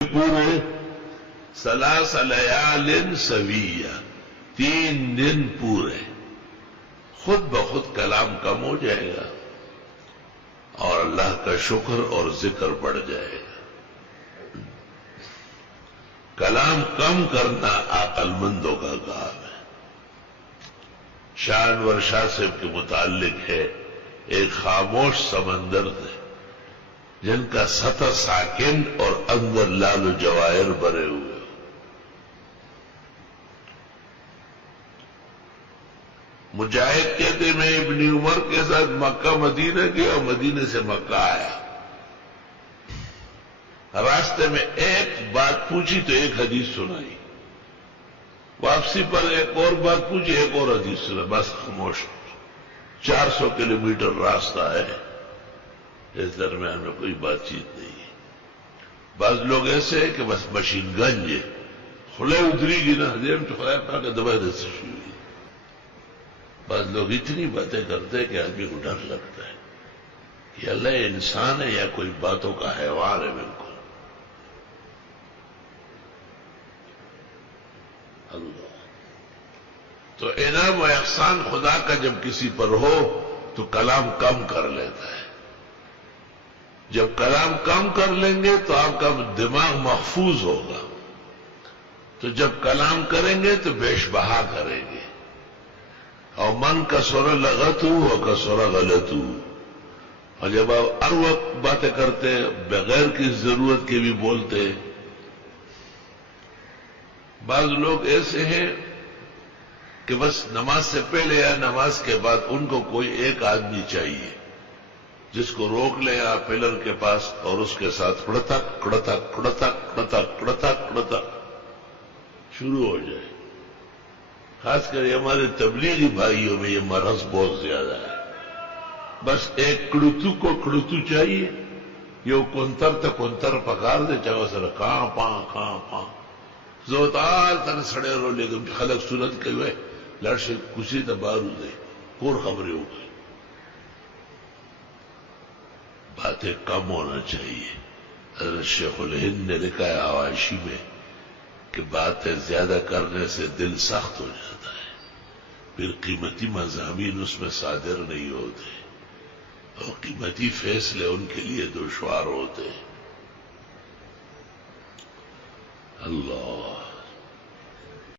پورے ثلاث لیال سویہ 3 دن پورے خود بخود کلام کم ہو جائے گا اور اللہ کا شکر اور ذکر بڑھ جائے گا۔ کلام کم کرنا عقل مندوں کا کام ہے۔ شاہ انور شاہ صاحب کے متعلق ہے، ایک خاموش سمندر تھے جن کا سطح ساکن اور اندر لال و جواہر بھرے ہوئے۔ مجاہد کہتے میں ابن عمر کے ساتھ مکہ مدینہ گیا اور مدینے سے مکہ آیا، راستے میں ایک بات پوچھی تو ایک حدیث سنائی، واپسی پر ایک اور بات پوچھی ایک اور حدیث سنا، بس خاموش۔ 400 کلومیٹر راستہ ہے، اس درمیان میں کوئی بات چیت نہیں ہے۔ بعض لوگ ایسے ہیں کہ بس مشین گن ہے، خلے ادری گی نا حضیم تو خلائے پا کے دبائے رسی ہوئی۔ بعض لوگ اتنی باتیں کرتے ہیں کہ آدمی کو ڈر لگتا ہے کہ اللہ انسان ہے یا کوئی باتوں کا حیوان ہے۔ بالکل اللہ تو انعام و احسان خدا کا جب کسی پر ہو تو کلام کم کر لیتا ہے۔ جب کلام کم کر لیں گے تو آپ کا دماغ محفوظ ہوگا، تو جب کلام کریں گے تو بیش بہا کریں گے۔ اور من کا سورہ لغت اور کا سورہ غلط اور جب آپ ہر وقت باتیں کرتے بغیر کسی ضرورت کے بھی بولتے۔ بعض لوگ ایسے ہیں کہ بس نماز سے پہلے یا نماز کے بعد ان کو کوئی ایک آدمی چاہیے جس کو روک لے آپ پلر کے پاس اور اس کے ساتھ کڑتک کڑتک کڑتک کڑتک کڑتک کڑتک شروع ہو جائے۔ خاص کر ہمارے تبلیغی بھائیوں میں یہ مرض بہت زیادہ ہے، بس ایک کڑتو کو کڑتو چاہیے، یہ کنتر تا کنتر پکار دے چاہو سر کہاں پاں زوتال تن سڑے رو لے گا خلق سنت کے ہوئے لڑشے کسی تبارو دے کور خبریں ہو گئی۔ باتیں کم ہونا چاہیے۔ حضرت شیخ الہند نے لکھا ہے حواشی میں کہ باتیں زیادہ کرنے سے دل سخت ہو جاتا ہے، پھر قیمتی مضامین اس میں صادر نہیں ہوتے اور قیمتی فیصلے ان کے لیے دشوار ہوتے۔ اللہ